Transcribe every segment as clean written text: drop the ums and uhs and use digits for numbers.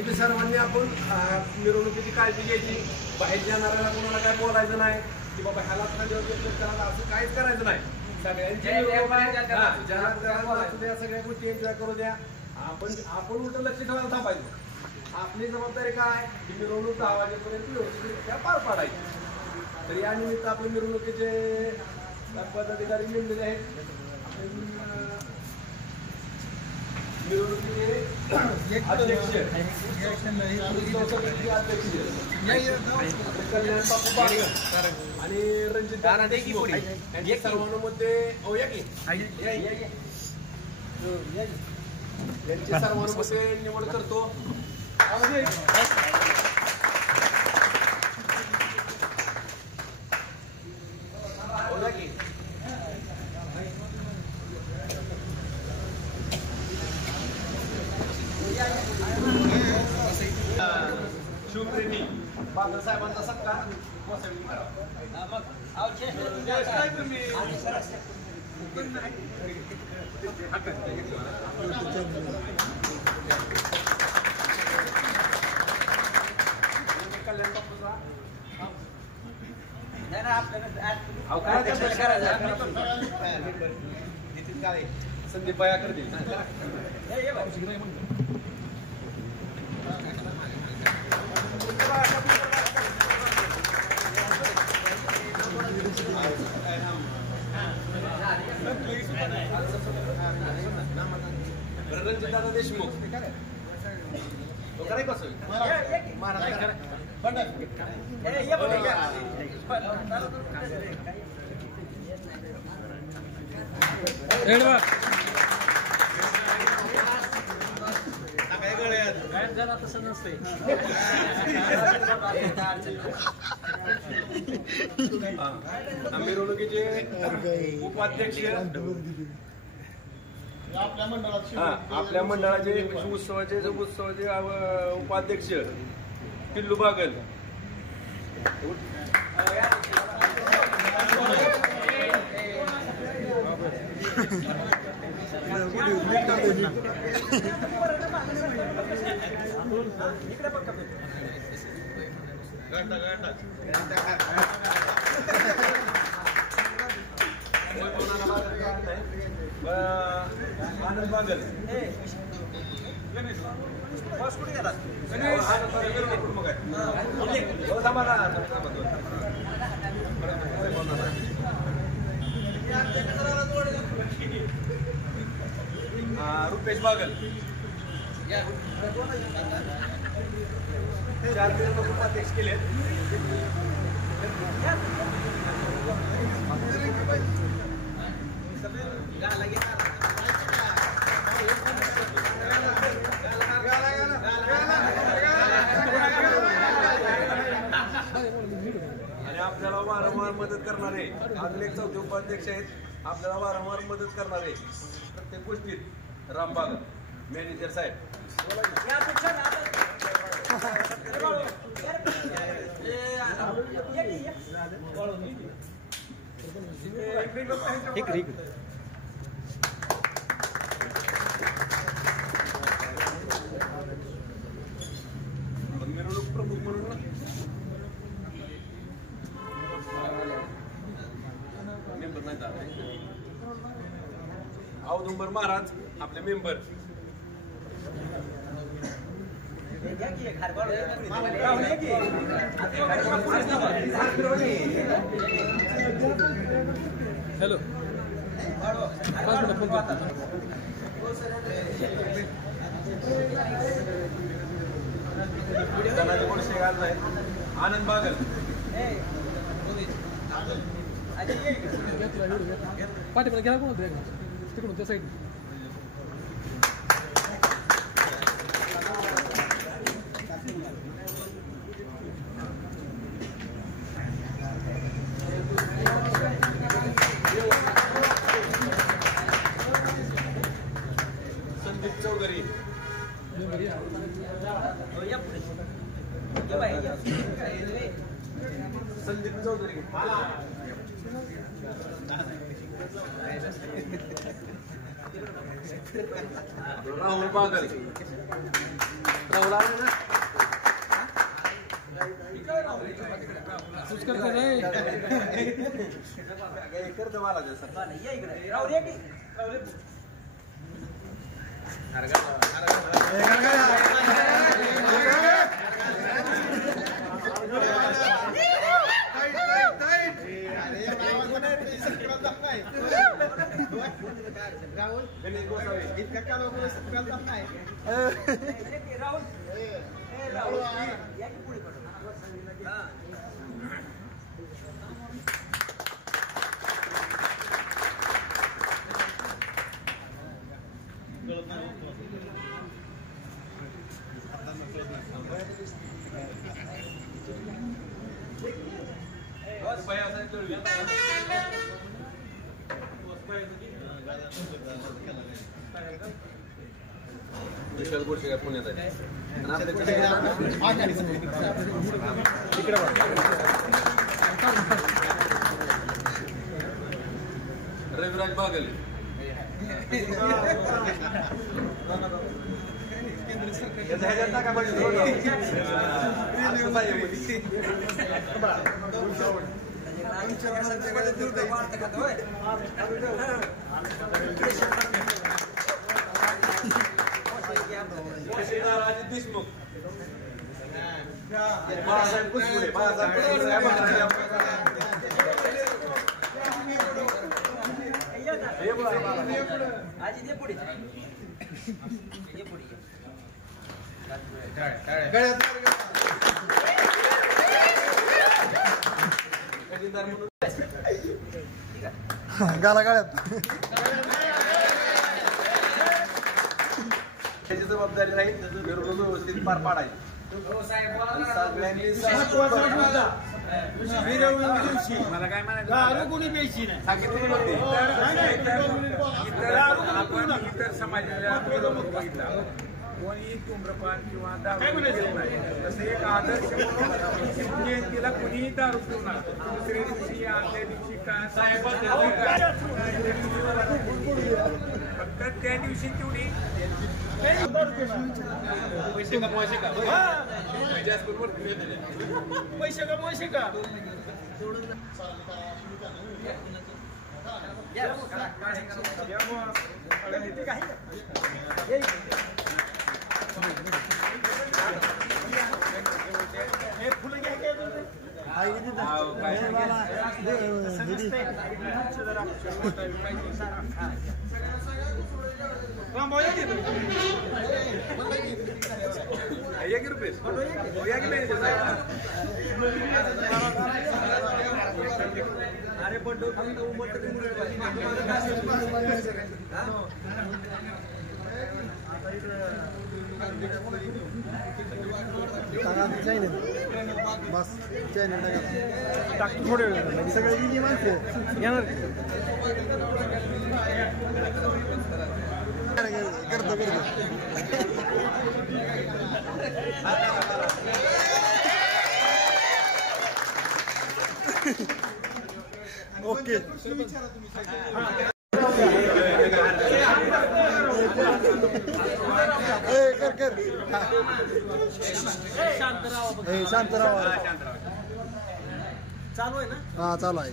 इथे सर्वांनी आपण मिरवणुकीची काळजी घ्यायची. बाहेर जाणाऱ्याला कोणाला काय बोलायचं नाही की बाबा ह्याला त्याला असं काहीच करायचं नाही. सगळ्यांची सगळ्या गोष्टी एन्जॉय करू द्या. आपण उलट लक्ष ठेवायला थांबायचं. आपली जबाबदारी काय की मिरवणूक 10 वाजेपर्यंत व्यवस्थितरित्या पार पाडायची. तर या निमित्त आपले मिरवणुकीचे पदाधिकारी नेमलेले आहेत. मिरवणुकीचे अध्यक्ष कल्याण बापू बागल आणि रणजित यांच्या सर्वांमध्ये यांची सर्वांमध्ये निवड करतो. शिवप्रेमी बागल साहेबांचा सत्कार कल्याण बापूचा संदीप बाया करतील. रणजितदादा देशमुख तो कराय कसं तसं नसते. मिरवणुकीचे उपाध्यक्ष आपल्या मंडळाचे उत्सवाचे उपाध्यक्ष पिल्लू बागल. आनंद बागल रुपेश बागल 4 उपाध्यक्ष केले. आणि आपल्याला वारंवार मदत करणारे अजून एक 4 उपाध्यक्ष आहेत. आपल्याला वारंवार मदत करणारे प्रत्येक गोष्टीत राम बागल मॅनेजर साहेब. मिरवणूक प्रमुख म्हणून मेंबर नाही औदुंबर महाराज आपले मेंबर. हॅलो आनंद बागल पाठीमध्ये घ्या कोण तिकडून त्या साईड. संदीप चौधरी संदीप चौधरी राहुल बागल राहुल आले ना करतो मला राहुल गणेश गोसावी इतका काल नाही राहुल राहुल या की पुढे पडो विशाल गोडसे पुण्यात आहे रविराज बागल अजित देशमुख बाळासाहेब कुसुळे गाला गाळ्यात त्याची जबाबदारी राहील मिरवणूक व्यवस्थित पार पाडायची मला काय म्हणायचं कोणी प्यायची नाही इतर समाजाला बघितला कोणी धूम्रपान किंवा दारू नाही तसं एक आदर्श जयंतीला कोणीही दारू पिवणार दुसऱ्या दिवशी आदल्या दिवशी काय फक्त त्या दिवशी तेवढी पैसे कमवायचे का पैसे कमवायचे का फुलं घ्या रुपये अरे पण बस चॅनल टाकतो थोडे वेळ सगळे दिली माणसं येणार करतो ओके कर शांतराव चालू आहे ना हा चालू आहे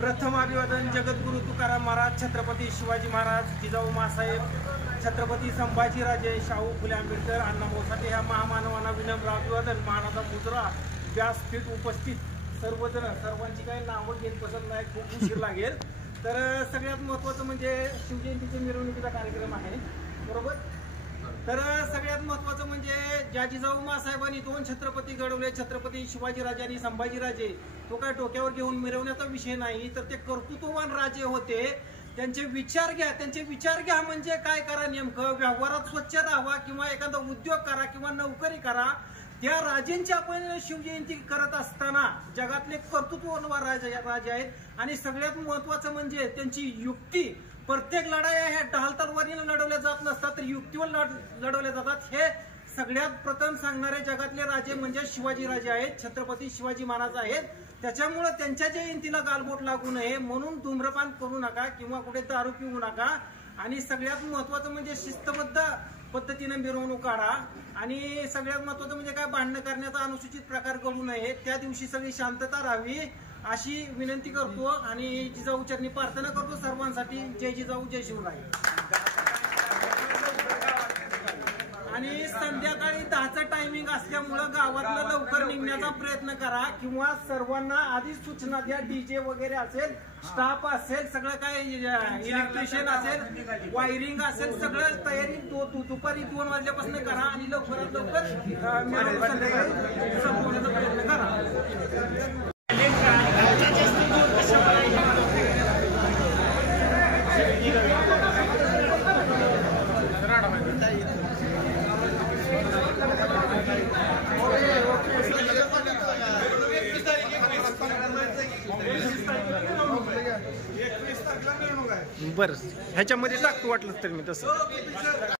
प्रथम अभिवादन जगद्गुरु तुकाराम महाराज, छत्रपती शिवाजी महाराज, जिजाऊ मासाहेब, छत्रपती संभाजीराजे, शाहू फुले आंबेडकर, अण्णाभाऊ साठे ह्या महामानवांना विनम्र अभिवादन. मानाचा मुजरा व्यासपीठ उपस्थित सर्वजण, सर्वांची काही नावं घेत पसंत नाही, खूप उशीर लागेल. तर सगळ्यात महत्त्वाचं म्हणजे शिवजयंतीच्या मिरवणुकीचा कार्यक्रम आहे, बरोबर. तर सगळ्यात महत्त्वाचं म्हणजे ज्या जिजाऊ मासाहेबांनी 2 छत्रपती घडवले, छत्रपती शिवाजीराजे आणि संभाजीराजे, तो काय डोक्यावर घेऊन मिरवण्याचा विषय नाही, तर ते कर्तृत्ववान राजे होते. त्यांचे विचार घ्या, त्यांचे विचार घ्या म्हणजे काय करा, नेमकं व्यवहारात स्वच्छ राहावा किंवा एखादा उद्योग करा किंवा नोकरी करा. त्या राजेंची आपण शिवजयंती करत असताना जगातले कर्तृत्ववान राजे आहेत. आणि सगळ्यात महत्वाचं म्हणजे त्यांची युक्ती. प्रत्येक लढाया ह्या ढाल तलवारीने लढवल्या जात नसतात, तर युक्तीवर लढवल्या जातात. हे सगळ्यात प्रथम सांगणारे जगातले राजे म्हणजे शिवाजी राजे आहेत, छत्रपती शिवाजी महाराज आहेत. त्याच्यामुळं त्यांच्या जयंतीला गालबोट लागू नये म्हणून धूम्रपान करू नका किंवा कुठे दारू पिऊ नका. आणि सगळ्यात महत्वाचं म्हणजे शिस्तबद्ध पद्धतीने मिरवणूक काढा. आणि सगळ्यात महत्वाचं म्हणजे काय, भांडणं करण्याचा अनुचित प्रकार घडू नये. त्या दिवशी सगळी शांतता राहावी अशी विनंती करतो आणि जिजाऊ चरणी प्रार्थना करतो सर्वांसाठी. जय जिजाऊ, जय शिवराय. आणि संध्याकाळी 10चं टायमिंग असल्यामुळं गावातलं लवकर निघण्याचा प्रयत्न करा किंवा सर्वांना आधीच सूचना द्या. डीजे वगैरे असेल, स्टाफ असेल, सगळं काय इलेक्ट्रिशियन असेल, वायरिंग असेल, सगळं तयारी दुपारी 2 वाजल्यापासून करा आणि लवकरात लवकर मिरवणूक संध्याकाळी संपवण्याचा प्रयत्न करा. बरं ह्याच्यामध्ये टाकतो वाटलं तर मी तसं.